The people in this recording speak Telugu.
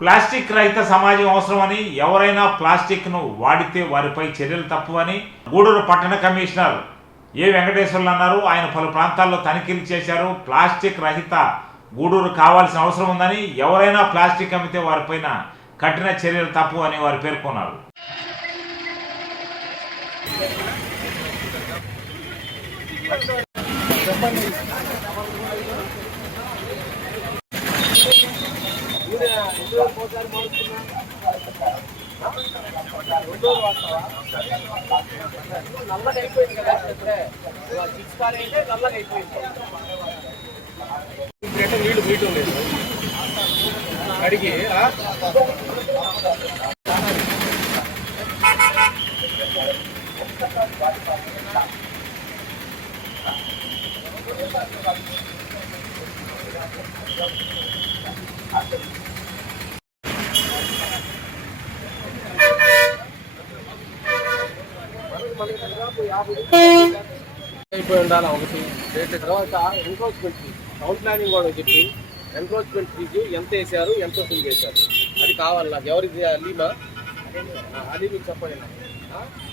ప్లాస్టిక్ రహిత సమాజం అవసరమని ఎవరైనా ప్లాస్టిక్ను వాడితే వారిపై చర్యలు తప్పవని గూడూరు పట్టణ కమిషనర్ ఏ వెంకటేశ్వర్లు అన్నారు. ఆయన పలు ప్రాంతాల్లో తనిఖీలు చేశారు. ప్లాస్టిక్ రహిత గూడూరు కావాల్సిన అవసరం ఉందని ఎవరైనా ప్లాస్టిక్ అమ్మితే వారిపైన కఠిన చర్యలు తప్పు అని వారు పేర్కొన్నారు. నల్లగా అయిపోయింది కదా ఇప్పుడే సిక్స్ కార్ అయితే నల్లగా అయిపోయింది ఇప్పుడైతే నీళ్లు మీయటం లేదు అడిగి ఆ? అయిపోయి ఉండాలి ఒకటి తర్వాత ఎన్క్రోచ్మెంట్ టౌన్ ప్లానింగ్ కూడా చెప్పి ఎన్క్రోచ్మెంట్ ఫీజు ఎంత వేసారు ఎంత వసూలు చేశారు అది కావాలి నాకు ఎవరికి అలీమా మీకు చెప్పండి నాకు.